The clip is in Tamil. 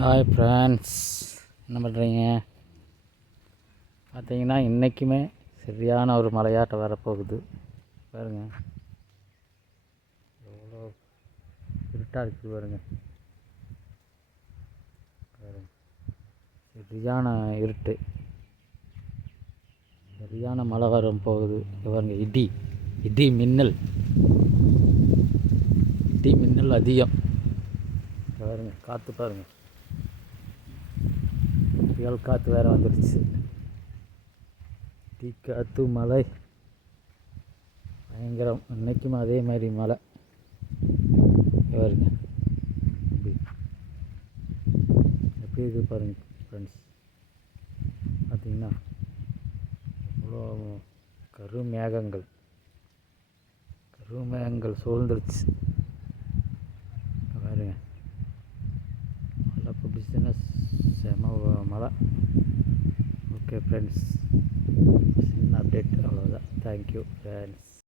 ஹாய் ஃப்ரெண்ட்ஸ் என்ன பண்ணுறீங்க பார்த்தீங்கன்னா இன்றைக்குமே சரியான ஒரு மலையாட்டம் வரப்போகுது. பாருங்க. எவ்வளோ இருட்டாக இருக்குது பாருங்க. பாருங்க. சரியான இருட்டு. சரியான மழை வரும் போகுது. பாருங்க இடி. இடி மின்னல். இடி மின்னல் அதிகம். பாருங்கள் காற்று பாருங்கள் புயல் காற்று வேறு வந்துடுச்சு டீ காற்று மழை. பயங்கரம். இன்றைக்கும் அதே மாதிரி மழை. இங்க பாருங்க. எப்படி எப்படி இருக்குது பாருங்க ஃப்ரெண்ட்ஸ் பார்த்தீங்கன்னா அவ்வளோ கருமேகங்கள். கருமேகங்கள் சூழ்ந்துருச்சு. பாருங்க. மழை பிஸ்னஸ் வ- மழை ஓகே ஃப்ரெண்ட்ஸ் சின்ன அப்டேட் அவ்வளோதான் தேங்க்யூ ஃப்ரெண்ட்ஸ்